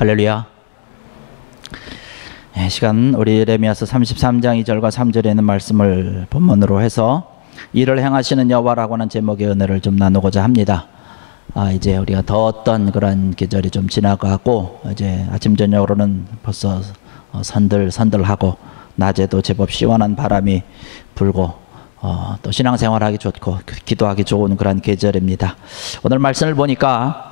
할렐루야. 시간 우리 예레미야서 33장 2절과 3절에 있는 말씀을 본문으로 해서 일을 행하시는 여호와라고 하는 제목의 은혜를 좀 나누고자 합니다. 이제 우리가 더웠던 그런 계절이 좀 지나가고 이제 아침 저녁으로는 벌써 선들하고 낮에도 제법 시원한 바람이 불고 또 신앙생활하기 좋고 기도하기 좋은 그런 계절입니다. 오늘 말씀을 보니까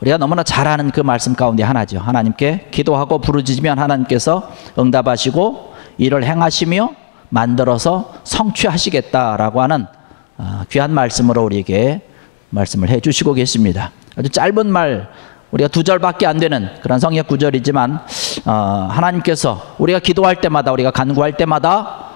우리가 너무나 잘 아는 그 말씀 가운데 하나죠. 하나님께 기도하고 부르짖으면 하나님께서 응답하시고 일을 행하시며 만들어서 성취하시겠다라고 하는 귀한 말씀으로 우리에게 말씀을 해주시고 계십니다. 아주 짧은 말, 우리가 2절밖에 안 되는 그런 성역 구절이지만 하나님께서 우리가 기도할 때마다, 우리가 간구할 때마다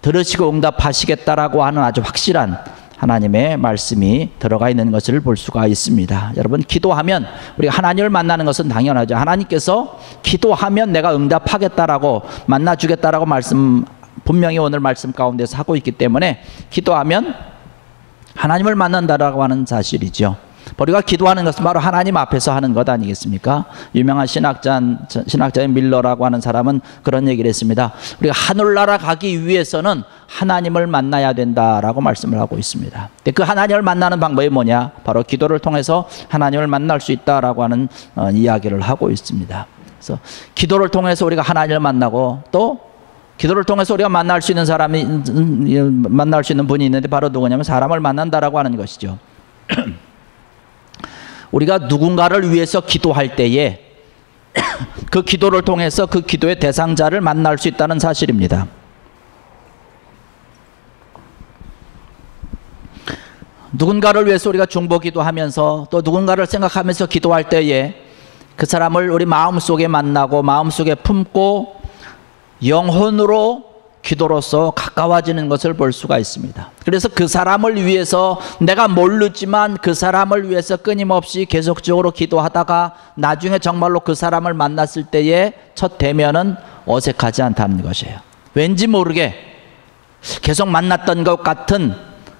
들으시고 응답하시겠다라고 하는 아주 확실한 하나님의 말씀이 들어가 있는 것을 볼 수가 있습니다. 여러분, 기도하면 우리가 하나님을 만나는 것은 당연하죠. 하나님께서 기도하면 내가 응답하겠다라고 만나주겠다라고 말씀 분명히 오늘 말씀 가운데서 하고 있기 때문에 기도하면 하나님을 만난다라고 하는 사실이죠. 우리가 기도하는 것은 바로 하나님 앞에서 하는 것 아니겠습니까? 유명한 신학자인 밀러라고 하는 사람은 그런 얘기를 했습니다. 우리가 하늘나라 가기 위해서는 하나님을 만나야 된다라고 말씀을 하고 있습니다. 그 하나님을 만나는 방법이 뭐냐? 바로 기도를 통해서 하나님을 만날 수 있다라고 하는 이야기를 하고 있습니다. 그래서 기도를 통해서 우리가 하나님을 만나고 또 기도를 통해서 우리가 만날 수 있는 분이 있는데 바로 누구냐면 사람을 만난다라고 하는 것이죠. 우리가 누군가를 위해서 기도할 때에 그 기도를 통해서 그 기도의 대상자를 만날 수 있다는 사실입니다. 누군가를 위해서 우리가 중보 기도하면서 또 누군가를 생각하면서 기도할 때에 그 사람을 우리 마음속에 만나고 마음속에 품고 영혼으로 기도로서 가까워지는 것을 볼 수가 있습니다. 그래서 그 사람을 위해서 내가 모르지만 그 사람을 위해서 끊임없이 계속적으로 기도하다가 나중에 정말로 그 사람을 만났을 때의 첫 대면은 어색하지 않다는 것이에요. 왠지 모르게 계속 만났던 것 같은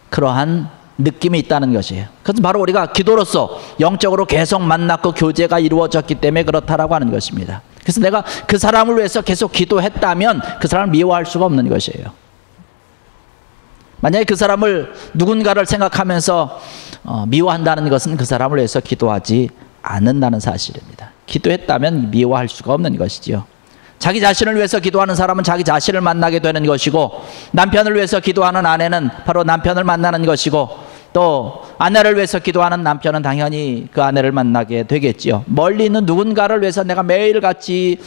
그러한 느낌이 있다는 것이에요. 그것은 바로 우리가 기도로서 영적으로 계속 만났고 교제가 이루어졌기 때문에 그렇다라고 하는 것입니다. 그래서 내가 그 사람을 위해서 계속 기도했다면 그 사람을 미워할 수가 없는 것이에요. 만약에 그 사람을 누군가를 생각하면서 미워한다는 것은 그 사람을 위해서 기도하지 않는다는 사실입니다. 기도했다면 미워할 수가 없는 것이지요. 자기 자신을 위해서 기도하는 사람은 자기 자신을 만나게 되는 것이고, 남편을 위해서 기도하는 아내는 바로 남편을 만나는 것이고, 또 아내를 위해서 기도하는 남편은 당연히 그 아내를 만나게 되겠지요. 멀리 있는 누군가를 위해서 내가 매일같이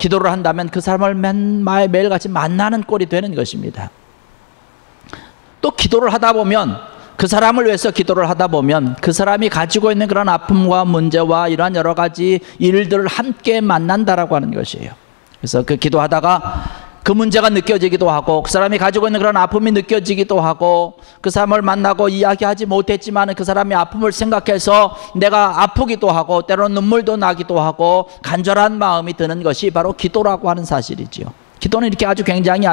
기도를 한다면 그 사람을 매일같이 만나는 꼴이 되는 것입니다. 또 기도를 하다 보면, 그 사람을 위해서 기도를 하다 보면 그 사람이 가지고 있는 그런 아픔과 문제와 이러한 여러 가지 일들을 함께 만난다라고 하는 것이에요. 그래서 그 기도하다가 그 문제가 느껴지기도 하고, 그 사람이 가지고 있는 그런 아픔이 느껴지기도 하고, 그 사람을 만나고 이야기하지 못했지만 그 사람의 아픔을 생각해서 내가 아프기도 하고, 때로는 눈물도 나기도 하고 간절한 마음이 드는 것이 바로 기도라고 하는 사실이지요. 기도는 이렇게 아주 굉장히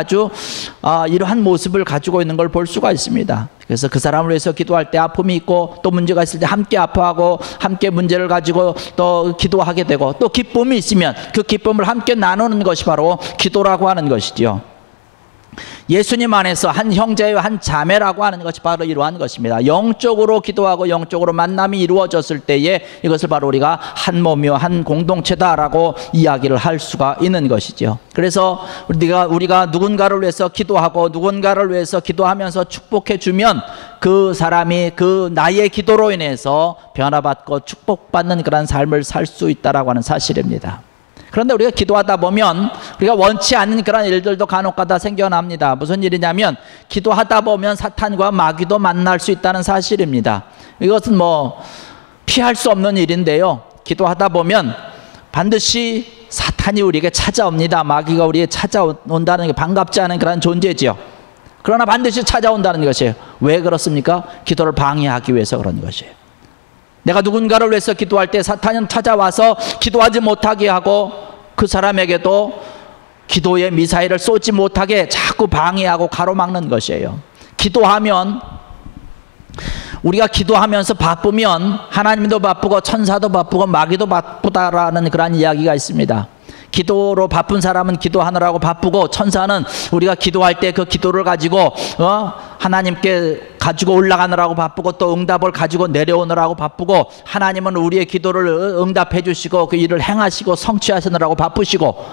이러한 모습을 가지고 있는 걸 볼 수가 있습니다. 그래서 그 사람을 위해서 기도할 때 아픔이 있고, 또 문제가 있을 때 함께 아파하고 함께 문제를 가지고 또 기도하게 되고, 또 기쁨이 있으면 그 기쁨을 함께 나누는 것이 바로 기도라고 하는 것이지요. 예수님 안에서 한 형제와 한 자매라고 하는 것이 바로 이러한 것입니다. 영적으로 기도하고 영적으로 만남이 이루어졌을 때에 이것을 바로 우리가 한 몸이요 한 공동체다라고 이야기를 할 수가 있는 것이죠. 그래서 우리가 누군가를 위해서 기도하고 누군가를 위해서 기도하면서 축복해 주면 그 사람이 그 나의 기도로 인해서 변화받고 축복받는 그런 삶을 살 수 있다라고 하는 사실입니다. 그런데 우리가 기도하다 보면 우리가 원치 않는 그런 일들도 간혹가다 생겨납니다. 무슨 일이냐면 기도하다 보면 사탄과 마귀도 만날 수 있다는 사실입니다. 이것은 피할 수 없는 일인데요. 기도하다 보면 반드시 사탄이 우리에게 찾아옵니다. 마귀가 우리에게 찾아온다는 게 반갑지 않은 그런 존재지요. 그러나 반드시 찾아온다는 것이에요. 왜 그렇습니까? 기도를 방해하기 위해서 그런 것이에요. 내가 누군가를 위해서 기도할 때 사탄은 찾아와서 기도하지 못하게 하고 그 사람에게도 기도의 미사일을 쏘지 못하게 자꾸 방해하고 가로막는 것이에요. 기도하면 우리가 기도하면서 바쁘면 하나님도 바쁘고 천사도 바쁘고 마귀도 바쁘다라는 그런 이야기가 있습니다. 기도로 바쁜 사람은 기도하느라고 바쁘고, 천사는 우리가 기도할 때 그 기도를 가지고 하나님께 가지고 올라가느라고 바쁘고, 또 응답을 가지고 내려오느라고 바쁘고, 하나님은 우리의 기도를 응답해 주시고 그 일을 행하시고 성취하시느라고 바쁘시고,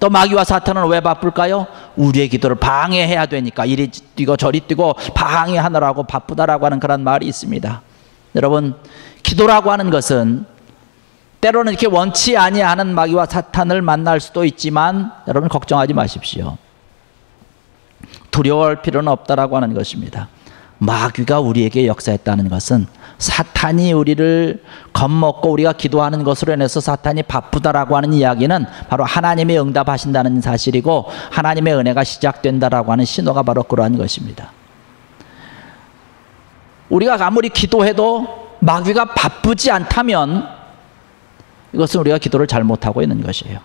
또 마귀와 사탄은 왜 바쁠까요? 우리의 기도를 방해해야 되니까 이리 뛰고 저리 뛰고 방해하느라고 바쁘다라고 하는 그런 말이 있습니다. 여러분, 기도라고 하는 것은 때로는 이렇게 원치 아니하는 마귀와 사탄을 만날 수도 있지만, 여러분 걱정하지 마십시오. 두려워할 필요는 없다라고 하는 것입니다. 마귀가 우리에게 역사했다는 것은 사탄이 우리를 겁먹고 우리가 기도하는 것으로 인해서 사탄이 바쁘다라고 하는 이야기는 바로 하나님의 응답하신다는 사실이고, 하나님의 은혜가 시작된다라고 하는 신호가 바로 그러한 것입니다. 우리가 아무리 기도해도 마귀가 바쁘지 않다면 이것은 우리가 기도를 잘못하고 있는 것이에요.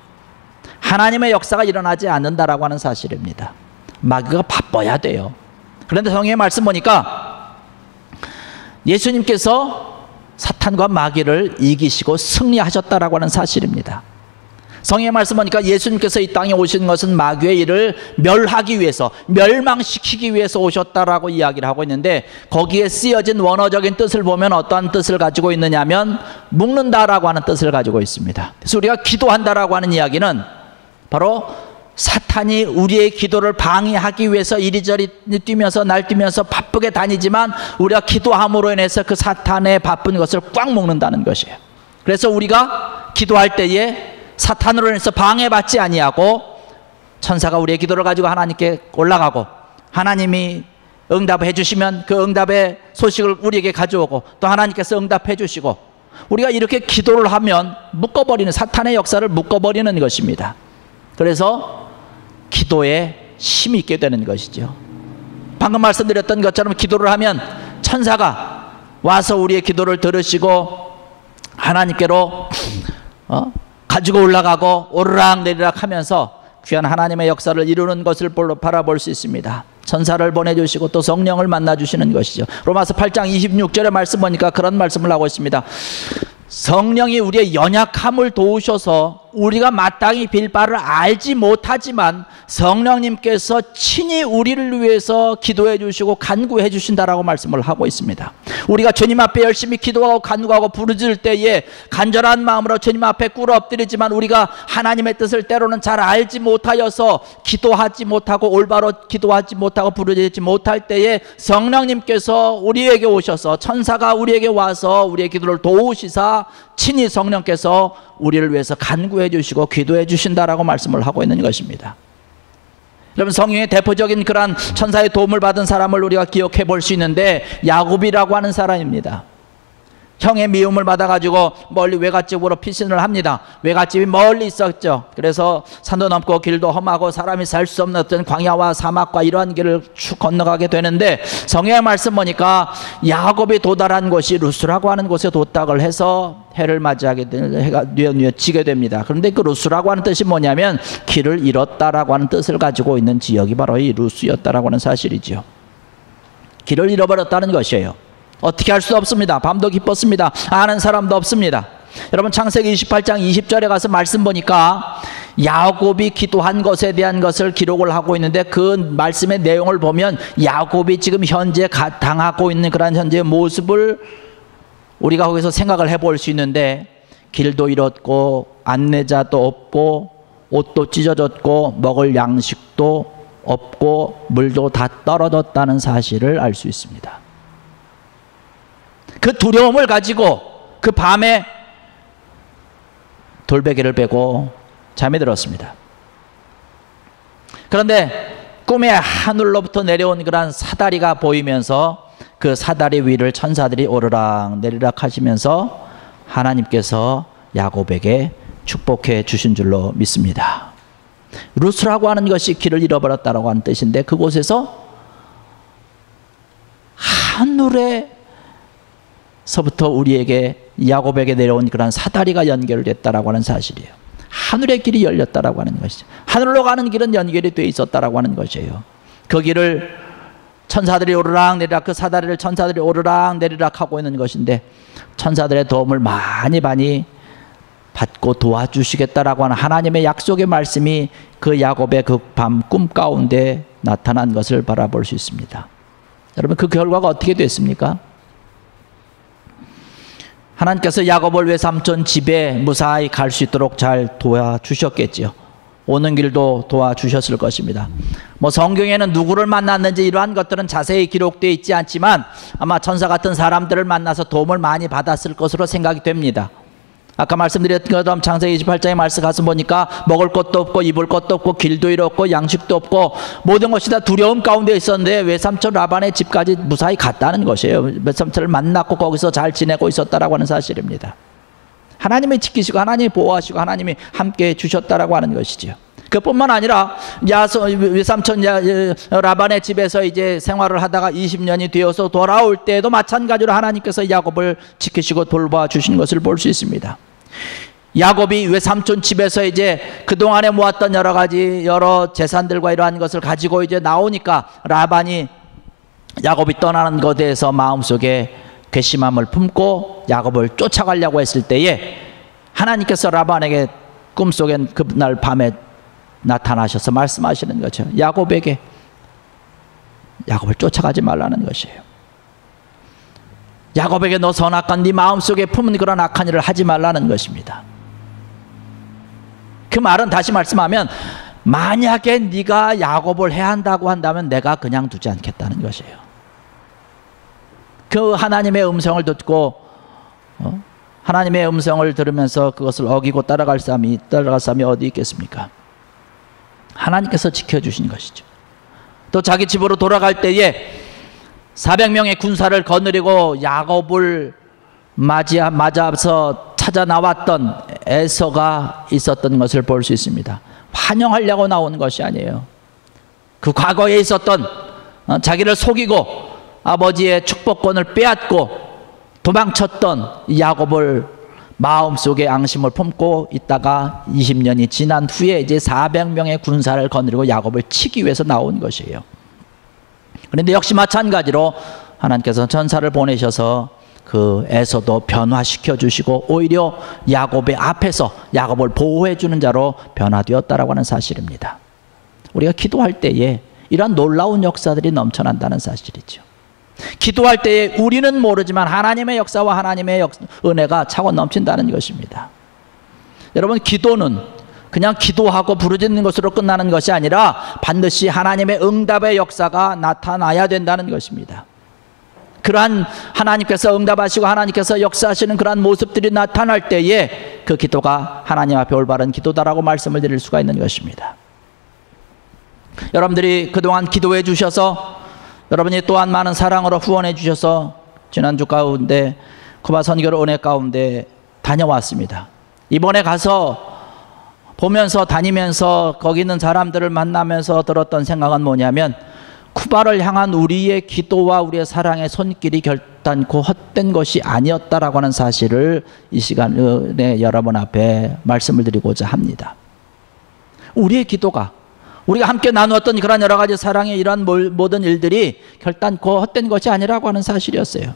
하나님의 역사가 일어나지 않는다라고 하는 사실입니다. 마귀가 바빠야 돼요. 그런데 성경의 말씀 보니까 예수님께서 사탄과 마귀를 이기시고 승리하셨다라고 하는 사실입니다. 성경의 말씀 보니까 예수님께서 이 땅에 오신 것은 마귀의 일을 멸하기 위해서, 멸망시키기 위해서 오셨다라고 이야기를 하고 있는데, 거기에 쓰여진 원어적인 뜻을 보면 어떠한 뜻을 가지고 있느냐면 묶는다라고 하는 뜻을 가지고 있습니다. 그래서 우리가 기도한다라고 하는 이야기는 바로 사탄이 우리의 기도를 방해하기 위해서 이리저리 뛰면서 날뛰면서 바쁘게 다니지만, 우리가 기도함으로 인해서 그 사탄의 바쁜 것을 꽉 묶는다는 것이에요. 그래서 우리가 기도할 때에 사탄으로 인해서 방해받지 아니하고, 천사가 우리의 기도를 가지고 하나님께 올라가고, 하나님이 응답해 주시면 그 응답의 소식을 우리에게 가져오고, 또 하나님께서 응답해 주시고, 우리가 이렇게 기도를 하면 묶어버리는, 사탄의 역사를 묶어버리는 것입니다. 그래서 기도에 힘이 있게 되는 것이죠. 방금 말씀드렸던 것처럼 기도를 하면 천사가 와서 우리의 기도를 들으시고 하나님께로 가지고 올라가고 오르락 내리락 하면서 귀한 하나님의 역사를 이루는 것을 바라볼 수 있습니다. 천사를 보내주시고 또 성령을 만나주시는 것이죠. 로마서 8장 26절의 말씀 보니까 그런 말씀을 하고 있습니다. 성령이 우리의 연약함을 도우셔서 우리가 마땅히 빌 바를 알지 못하지만 성령님께서 친히 우리를 위해서 기도해 주시고 간구해 주신다라고 말씀을 하고 있습니다. 우리가 주님 앞에 열심히 기도하고 간구하고 부르짖을 때에 간절한 마음으로 주님 앞에 꿇어 엎드리지만, 우리가 하나님의 뜻을 때로는 잘 알지 못하여서 기도하지 못하고 올바로 기도하지 못하고 부르짖지 못할 때에 성령님께서 우리에게 오셔서, 천사가 우리에게 와서 우리의 기도를 도우시사 친히 성령께서 우리를 위해서 간구해 주시고 기도해 주신다라고 말씀을 하고 있는 것입니다. 여러분, 성경의 대표적인 그러한 천사의 도움을 받은 사람을 우리가 기억해 볼 수 있는데, 야곱이라고 하는 사람입니다. 형의 미움을 받아가지고 멀리 외갓집으로 피신을 합니다. 외갓집이 멀리 있었죠. 그래서 산도 넘고 길도 험하고 사람이 살 수 없는 어떤 광야와 사막과 이러한 길을 쭉 건너가게 되는데, 성경의 말씀 보니까 야곱이 도달한 곳이 루스라고 하는 곳에 도착을 해서 해를 맞이하게 되는, 해가 뉘어지게 됩니다. 그런데 그 루스라고 하는 뜻이 뭐냐면 길을 잃었다라고 하는 뜻을 가지고 있는 지역이 바로 이 루스였다라고 하는 사실이죠. 길을 잃어버렸다는 것이에요. 어떻게 할 수 없습니다. 밤도 깊었습니다. 아는 사람도 없습니다. 여러분, 창세기 28장 20절에 가서 말씀 보니까 야곱이 기도한 것에 대한 것을 기록을 하고 있는데, 그 말씀의 내용을 보면 야곱이 지금 현재 당하고 있는 그런 현재의 모습을 우리가 거기서 생각을 해볼 수 있는데, 길도 잃었고 안내자도 없고 옷도 찢어졌고 먹을 양식도 없고 물도 다 떨어졌다는 사실을 알 수 있습니다. 그 두려움을 가지고 그 밤에 돌베개를 베고 잠이 들었습니다. 그런데 꿈에 하늘로부터 내려온 그런 사다리가 보이면서 그 사다리 위를 천사들이 오르락 내리락 하시면서 하나님께서 야곱에게 축복해 주신 줄로 믿습니다. 루스라고 하는 것이 길을 잃어버렸다고 하는 뜻인데, 그곳에서 하늘에 서부터 우리에게, 야곱에게 내려온 그런 사다리가 연결됐다라고 하는 사실이에요. 하늘의 길이 열렸다라고 하는 것이죠. 하늘로 가는 길은 연결이 되어 있었다라고 하는 것이에요. 그 길을 천사들이 오르락 내리락, 그 사다리를 천사들이 오르락 내리락 하고 있는 것인데 천사들의 도움을 많이 받고 도와주시겠다라고 하는 하나님의 약속의 말씀이 그 야곱의 그 밤 꿈 가운데 나타난 것을 바라볼 수 있습니다. 여러분, 그 결과가 어떻게 됐습니까? 하나님께서 야곱을 외삼촌 집에 무사히 갈 수 있도록 잘 도와주셨겠지요. 오는 길도 도와주셨을 것입니다. 뭐 성경에는 누구를 만났는지 이러한 것들은 자세히 기록되어 있지 않지만 아마 천사 같은 사람들을 만나서 도움을 많이 받았을 것으로 생각이 됩니다. 아까 말씀드렸던 것처럼 창세기 28장에 말씀 가서 보니까 먹을 것도 없고 입을 것도 없고 길도 잃었고 양식도 없고 모든 것이 다 두려움 가운데 있었는데 외삼촌 라반의 집까지 무사히 갔다는 것이에요. 외삼촌을 만났고 거기서 잘 지내고 있었다라고 하는 사실입니다. 하나님이 지키시고 하나님이 보호하시고 하나님이 함께 주셨다라고 하는 것이죠. 그뿐만 아니라 외삼촌 라반의 집에서 이제 생활을 하다가 20년이 되어서 돌아올 때에도 마찬가지로 하나님께서 야곱을 지키시고 돌봐 주신 것을 볼 수 있습니다. 야곱이 외삼촌 집에서 이제 그동안에 모았던 여러 재산들과 이러한 것을 가지고 이제 나오니까 라반이 야곱이 떠나는 것에 대해서 마음속에 괘씸함을 품고 야곱을 쫓아가려고 했을 때에 하나님께서 라반에게 꿈속에 그날 밤에 나타나셔서 말씀하시는 거죠. 야곱에게 야곱을 쫓아가지 말라는 것이에요. 야곱에게 너 선악한 네 마음속에 품은 그런 악한 일을 하지 말라는 것입니다. 그 말은 다시 말씀하면 만약에 네가 야곱을 해한다고 한다면 내가 그냥 두지 않겠다는 것이에요. 그 하나님의 음성을 듣고 하나님의 음성을 들으면서 그것을 어기고 따라갈 사람이 어디 있겠습니까? 하나님께서 지켜주신 것이죠. 또 자기 집으로 돌아갈 때에 400명의 군사를 거느리고 야곱을 맞아서 찾아 나왔던 에서가 있었던 것을 볼 수 있습니다. 환영하려고 나온 것이 아니에요. 그 과거에 있었던 자기를 속이고 아버지의 축복권을 빼앗고 도망쳤던 야곱을 마음속에 앙심을 품고 있다가 20년이 지난 후에 이제 400명의 군사를 거느리고 야곱을 치기 위해서 나온 것이에요. 그런데 역시 마찬가지로 하나님께서 천사를 보내셔서 그 에서도 변화시켜 주시고 오히려 야곱의 앞에서 야곱을 보호해 주는 자로 변화되었다라고 하는 사실입니다. 우리가 기도할 때에 이러한 놀라운 역사들이 넘쳐난다는 사실이죠. 기도할 때에 우리는 모르지만 하나님의 역사와 하나님의 은혜가 차고 넘친다는 것입니다. 여러분, 기도는 그냥 기도하고 부르짖는 것으로 끝나는 것이 아니라 반드시 하나님의 응답의 역사가 나타나야 된다는 것입니다. 그러한 하나님께서 응답하시고 하나님께서 역사하시는 그러한 모습들이 나타날 때에 그 기도가 하나님 앞에 올바른 기도다라고 말씀을 드릴 수가 있는 것입니다. 여러분들이 그동안 기도해 주셔서 여러분이 또한 많은 사랑으로 후원해 주셔서 지난주 가운데 쿠바 선교를 은혜 가운데 다녀왔습니다. 이번에 가서 보면서 다니면서 거기 있는 사람들을 만나면서 들었던 생각은 뭐냐면 쿠바를 향한 우리의 기도와 우리의 사랑의 손길이 결단코 헛된 것이 아니었다라고 하는 사실을 이 시간에 여러분 앞에 말씀을 드리고자 합니다. 우리의 기도가 우리가 함께 나누었던 그런 여러 가지 사랑의 이러한 모든 일들이 결단코 헛된 것이 아니라고 하는 사실이었어요.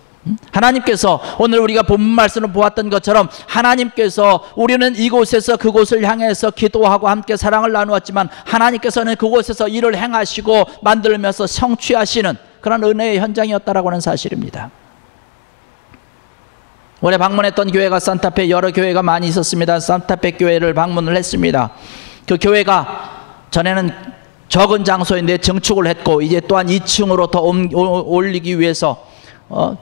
하나님께서 오늘 우리가 본문 말씀을 보았던 것처럼 하나님께서 우리는 이곳에서 그곳을 향해서 기도하고 함께 사랑을 나누었지만 하나님께서는 그곳에서 일을 행하시고 만들면서 성취하시는 그런 은혜의 현장이었다라고 하는 사실입니다. 올해 방문했던 교회가 산타페 여러 교회가 많이 있었습니다. 산타페 교회를 방문을 했습니다. 그 교회가 전에는 적은 장소인데 증축을 했고 이제 또한 2층으로 더 올리기 위해서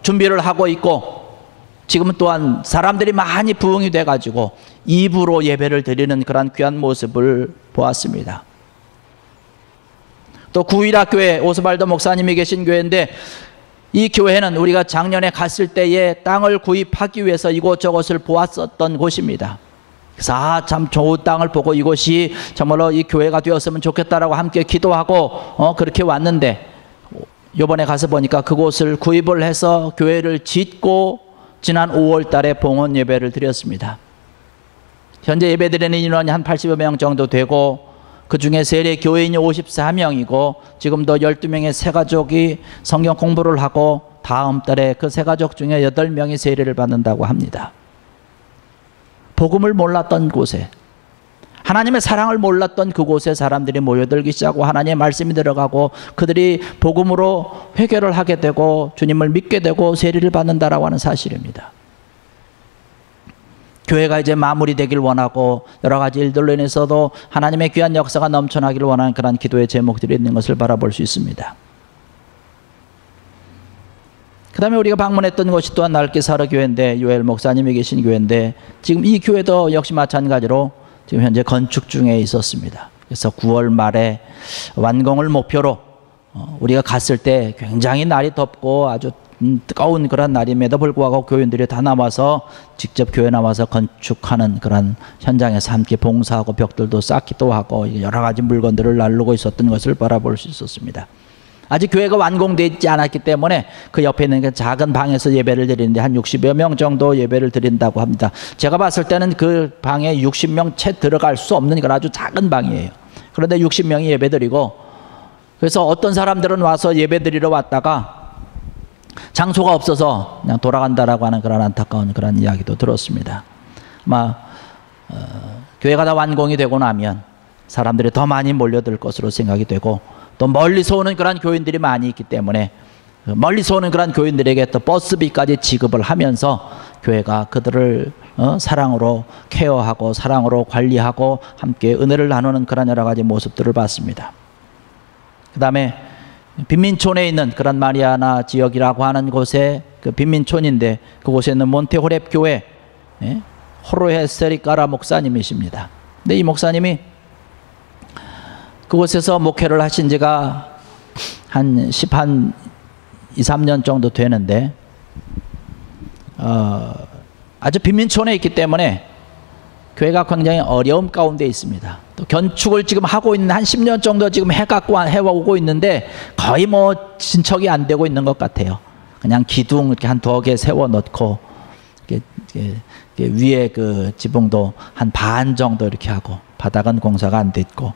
준비를 하고 있고 지금은 또한 사람들이 많이 부흥이 돼가지고 2부로 예배를 드리는 그런 귀한 모습을 보았습니다. 또 구일학교회 오스발도 목사님이 계신 교회인데 이 교회는 우리가 작년에 갔을 때에 땅을 구입하기 위해서 이곳저곳을 보았었던 곳입니다. 그래서 참 좋은 땅을 보고 이곳이 정말로 이 교회가 되었으면 좋겠다라고 함께 기도하고 그렇게 왔는데 이번에 가서 보니까 그곳을 구입을 해서 교회를 짓고 지난 5월 달에 봉헌 예배를 드렸습니다. 현재 예배 드리는 인원이 한 80여 명 정도 되고 그 중에 세례 교인이 54명이고 지금도 12명의 새가족이 성경 공부를 하고 다음 달에 그 새가족 중에 8명이 세례를 받는다고 합니다. 복음을 몰랐던 곳에, 하나님의 사랑을 몰랐던 그곳에 사람들이 모여들기 시작하고 하나님의 말씀이 들어가고 그들이 복음으로 회개를 하게 되고 주님을 믿게 되고 세례를 받는다라고 하는 사실입니다. 교회가 이제 마무리되길 원하고 여러 가지 일들로 인해서도 하나님의 귀한 역사가 넘쳐나기를 원하는 그런 기도의 제목들이 있는 것을 바라볼 수 있습니다. 그 다음에 우리가 방문했던 곳이 또한 날개사르 교회인데, 요엘 목사님이 계신 교회인데, 지금 이 교회도 역시 마찬가지로 지금 현재 건축 중에 있었습니다. 그래서 9월 말에 완공을 목표로 우리가 갔을 때 굉장히 날이 덥고 아주 뜨거운 그런 날임에도 불구하고 교인들이 다 나와서 직접 교회 나와서 건축하는 그런 현장에서 함께 봉사하고 벽돌도 쌓기도 하고 여러 가지 물건들을 나르고 있었던 것을 바라볼 수 있었습니다. 아직 교회가 완공되어 있지 않았기 때문에 그 옆에 있는 그 작은 방에서 예배를 드리는데 한 60여 명 정도 예배를 드린다고 합니다. 제가 봤을 때는 그 방에 60명 채 들어갈 수 없는 그런 아주 작은 방이에요. 그런데 60명이 예배 드리고, 그래서 어떤 사람들은 와서 예배 드리러 왔다가 장소가 없어서 그냥 돌아간다라고 하는 그런 안타까운 그런 이야기도 들었습니다. 아마 교회가 다 완공이 되고 나면 사람들이 더 많이 몰려들 것으로 생각이 되고, 또 멀리서 오는 그런 교인들이 많이 있기 때문에 멀리서 오는 그런 교인들에게 또 버스비까지 지급을 하면서 교회가 그들을 사랑으로 케어하고 사랑으로 관리하고 함께 은혜를 나누는 그런 여러 가지 모습들을 봤습니다. 그 다음에 빈민촌에 있는 그런 마리아나 지역이라고 하는 곳에, 그 빈민촌인데 그곳에 있는 몬테호렙 교회 호로헤 세리카라 목사님이십니다. 근데 이 목사님이 그곳에서 목회를 하신 지가 한 2, 3년 정도 되는데 아주 빈민촌에 있기 때문에 교회가 굉장히 어려움 가운데 있습니다. 또 건축을 지금 하고 있는 한 10년 정도 지금 해오고 있는데 거의 뭐 진척이 안 되고 있는 것 같아요. 그냥 기둥 이렇게 한 2개 세워 놓고 이렇게 위에 그 지붕도 한 반 정도 이렇게 하고 바닥은 공사가 안 돼 있고.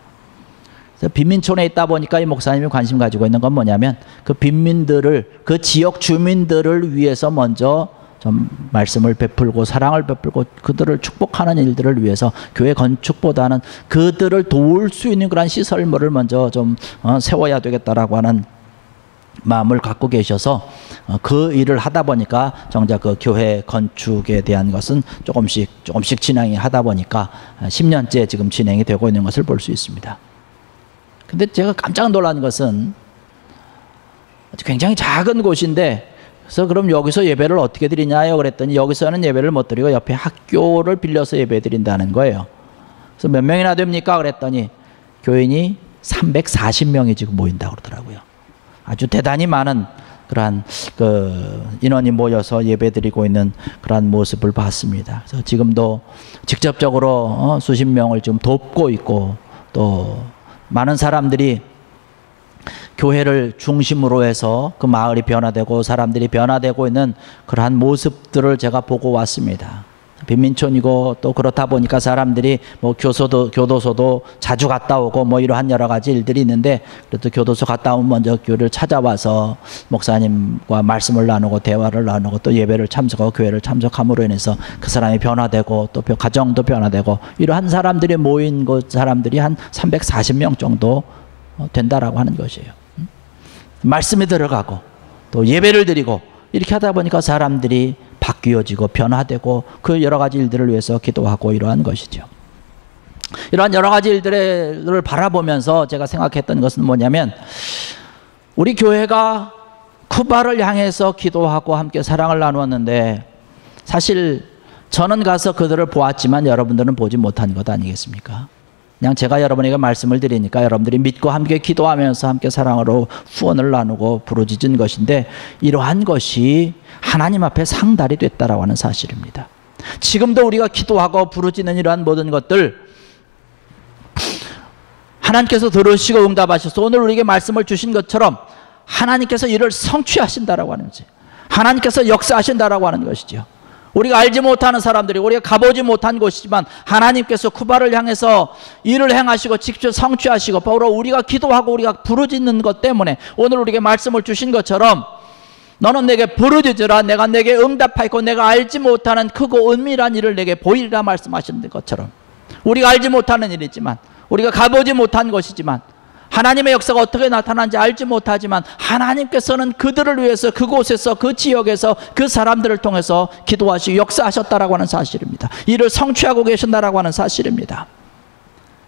그래서 빈민촌에 있다 보니까 이 목사님이 관심 가지고 있는 건 뭐냐면 그 빈민들을, 그 지역 주민들을 위해서 먼저 좀 말씀을 베풀고 사랑을 베풀고 그들을 축복하는 일들을 위해서 교회 건축보다는 그들을 도울 수 있는 그런 시설물을 먼저 좀 세워야 되겠다라고 하는 마음을 갖고 계셔서 그 일을 하다 보니까 정작 그 교회 건축에 대한 것은 조금씩 진행이 하다 보니까 10년째 지금 진행이 되고 있는 것을 볼 수 있습니다. 근데 제가 깜짝 놀란 것은 굉장히 작은 곳인데, 그래서 그럼 여기서 예배를 어떻게 드리냐요? 그랬더니 여기서는 예배를 못 드리고 옆에 학교를 빌려서 예배 드린다는 거예요. 그래서 몇 명이나 됩니까? 그랬더니 교인이 340명이 지금 모인다고 그러더라고요. 아주 대단히 많은 그러한 그 인원이 모여서 예배 드리고 있는 그러한 모습을 봤습니다. 그래서 지금도 직접적으로 수십 명을 지금 돕고 있고, 또 많은 사람들이 교회를 중심으로 해서 그 마을이 변화되고 사람들이 변화되고 있는 그러한 모습들을 제가 보고 왔습니다. 빈민촌이고 또 그렇다 보니까 사람들이 뭐 교도소도 자주 갔다 오고 뭐 이러한 여러 가지 일들이 있는데, 그래도 교도소 갔다 오면 먼저 교회를 찾아와서 목사님과 말씀을 나누고 대화를 나누고 또 예배를 참석하고 교회를 참석함으로 인해서 그 사람이 변화되고 또 가정도 변화되고, 이러한 사람들이 모인 곳 사람들이 한 340명 정도 된다라고 하는 것이에요. 말씀이 들어가고 또 예배를 드리고 이렇게 하다 보니까 사람들이 바뀌어지고 변화되고 그 여러 가지 일들을 위해서 기도하고 이러한 것이죠. 이러한 여러 가지 일들을 바라보면서 제가 생각했던 것은 뭐냐면, 우리 교회가 쿠바를 향해서 기도하고 함께 사랑을 나누었는데, 사실 저는 가서 그들을 보았지만 여러분들은 보지 못한 것 아니겠습니까? 그냥 제가 여러분에게 말씀을 드리니까 여러분들이 믿고 함께 기도하면서 함께 사랑으로 후원을 나누고 부르짖은 것인데, 이러한 것이 하나님 앞에 상달이 됐다라고 하는 사실입니다. 지금도 우리가 기도하고 부르짖는 이러한 모든 것들 하나님께서 들으시고 응답하셔서 오늘 우리에게 말씀을 주신 것처럼 하나님께서 이를 성취하신다라고 하는 거죠. 하나님께서 역사하신다라고 하는 것이죠. 우리가 알지 못하는 사람들이, 우리가 가보지 못한 곳이지만 하나님께서 쿠바를 향해서 일을 행하시고 직접 성취하시고, 바로 우리가 기도하고 우리가 부르짖는 것 때문에 오늘 우리에게 말씀을 주신 것처럼 너는 내게 부르짖으라, 내가 내게 응답하였고 내가 알지 못하는 크고 은밀한 일을 내게 보이리라 말씀하시는 것처럼, 우리가 알지 못하는 일이지만, 우리가 가보지 못한 것이지만, 하나님의 역사가 어떻게 나타나는지 알지 못하지만 하나님께서는 그들을 위해서 그곳에서, 그 지역에서, 그 사람들을 통해서 기도하시고 역사하셨다라고 하는 사실입니다. 이를 성취하고 계신다라고 하는 사실입니다.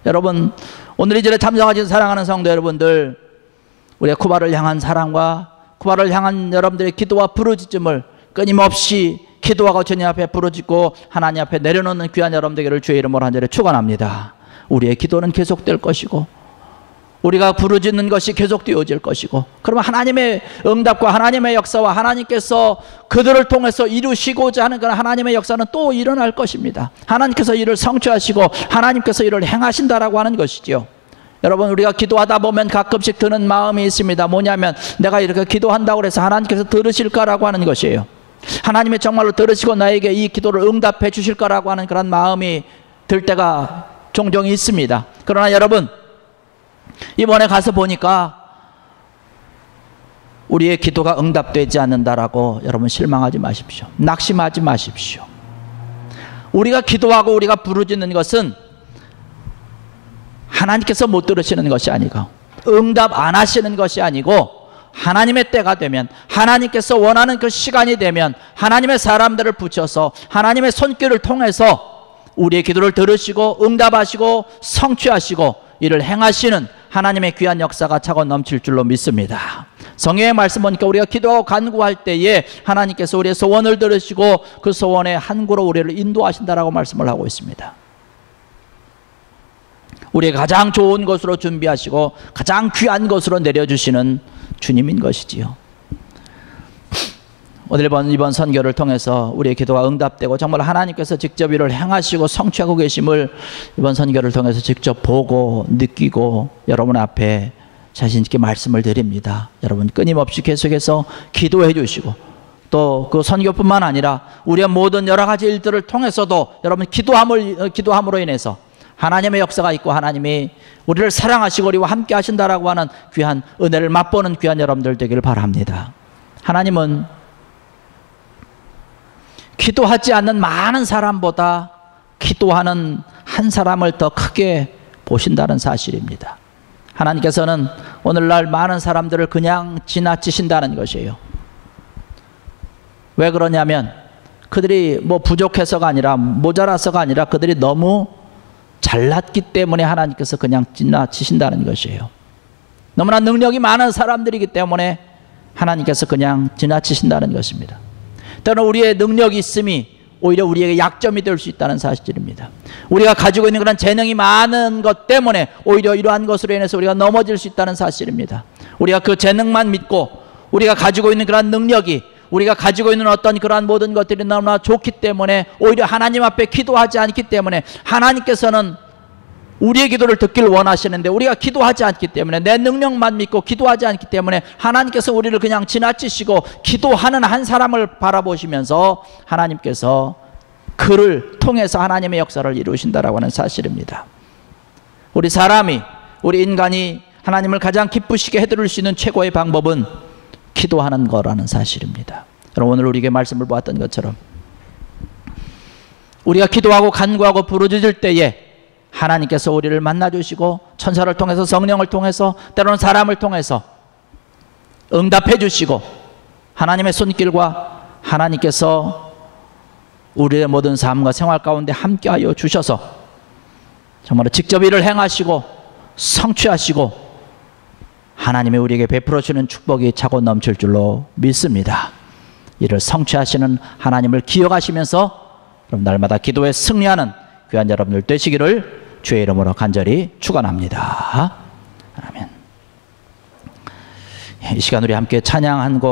여러분, 오늘 이 절에 참석하신 사랑하는 성도 여러분들, 우리의 쿠바를 향한 사랑과 쿠바를 향한 여러분들의 기도와 부르짖음을 끊임없이 기도하고 주님 앞에 부르짖고 하나님 앞에 내려놓는 귀한 여러분들에게를 주의 이름으로 한 절에 축원합니다. 우리의 기도는 계속될 것이고 우리가 부르짖는 것이 계속되어질 것이고, 그러면 하나님의 응답과 하나님의 역사와 하나님께서 그들을 통해서 이루시고자 하는 그런 하나님의 역사는 또 일어날 것입니다. 하나님께서 이를 성취하시고 하나님께서 이를 행하신다라고 하는 것이지요. 여러분, 우리가 기도하다 보면 가끔씩 드는 마음이 있습니다. 뭐냐면 내가 이렇게 기도한다고 해서 하나님께서 들으실까라고 하는 것이에요. 하나님이 정말로 들으시고 나에게 이 기도를 응답해 주실 거라고 하는 그런 마음이 들 때가 종종 있습니다. 그러나 여러분, 이번에 가서 보니까 우리의 기도가 응답되지 않는다라고 여러분 실망하지 마십시오. 낙심하지 마십시오. 우리가 기도하고 우리가 부르짖는 것은 하나님께서 못 들으시는 것이 아니고 응답 안 하시는 것이 아니고, 하나님의 때가 되면, 하나님께서 원하는 그 시간이 되면 하나님의 사람들을 붙여서 하나님의 손길을 통해서 우리의 기도를 들으시고 응답하시고 성취하시고 이를 행하시는 하나님의 귀한 역사가 차고 넘칠 줄로 믿습니다. 성경의 말씀 보니까 우리가 기도하고 간구할 때에 하나님께서 우리의 소원을 들으시고 그 소원의 한구로 우리를 인도하신다라고 말씀을 하고 있습니다. 우리의 가장 좋은 것으로 준비하시고 가장 귀한 것으로 내려주시는 주님인 것이지요. 오늘 이번 선교를 통해서 우리의 기도가 응답되고 정말 하나님께서 직접 이를 행하시고 성취하고 계심을 이번 선교를 통해서 직접 보고 느끼고 여러분 앞에 자신 있게 말씀을 드립니다. 여러분 끊임없이 계속해서 기도해 주시고, 또 그 선교뿐만 아니라 우리의 모든 여러 가지 일들을 통해서도 여러분 기도함으로 인해서 하나님의 역사가 있고 하나님이 우리를 사랑하시고 우리와 함께 하신다라고 하는 귀한 은혜를 맛보는 귀한 여러분들 되기를 바랍니다. 하나님은 기도하지 않는 많은 사람보다 기도하는 한 사람을 더 크게 보신다는 사실입니다. 하나님께서는 오늘날 많은 사람들을 그냥 지나치신다는 것이에요. 왜 그러냐면 그들이 뭐 부족해서가 아니라, 모자라서가 아니라 그들이 너무 잘났기 때문에 하나님께서 그냥 지나치신다는 것이에요. 너무나 능력이 많은 사람들이기 때문에 하나님께서 그냥 지나치신다는 것입니다. 때로는 우리의 능력이 있음이 오히려 우리에게 약점이 될 수 있다는 사실입니다. 우리가 가지고 있는 그런 재능이 많은 것 때문에 오히려 이러한 것으로 인해서 우리가 넘어질 수 있다는 사실입니다. 우리가 그 재능만 믿고 우리가 가지고 있는 그런 능력이, 우리가 가지고 있는 어떤 그러한 모든 것들이 너무나 좋기 때문에 오히려 하나님 앞에 기도하지 않기 때문에 하나님께서는 우리의 기도를 듣기를 원하시는데, 우리가 기도하지 않기 때문에, 내 능력만 믿고 기도하지 않기 때문에 하나님께서 우리를 그냥 지나치시고 기도하는 한 사람을 바라보시면서 하나님께서 그를 통해서 하나님의 역사를 이루신다라고 하는 사실입니다. 우리 인간이 하나님을 가장 기쁘시게 해드릴 수 있는 최고의 방법은 기도하는 거라는 사실입니다. 여러분, 오늘 우리에게 말씀을 보았던 것처럼 우리가 기도하고 간구하고 부르짖을 때에 하나님께서 우리를 만나주시고 천사를 통해서, 성령을 통해서, 때로는 사람을 통해서 응답해 주시고 하나님의 손길과 하나님께서 우리의 모든 삶과 생활 가운데 함께하여 주셔서 정말로 직접 일을 행하시고 성취하시고 하나님이 우리에게 베풀어 주는 축복이 차고 넘칠 줄로 믿습니다. 이를 성취하시는 하나님을 기억하시면서 그럼 날마다 기도에 승리하는 귀한 여러분들 되시기를 주의 이름으로 간절히 축원합니다. 아멘. 이 시간 우리 함께 찬양한 곡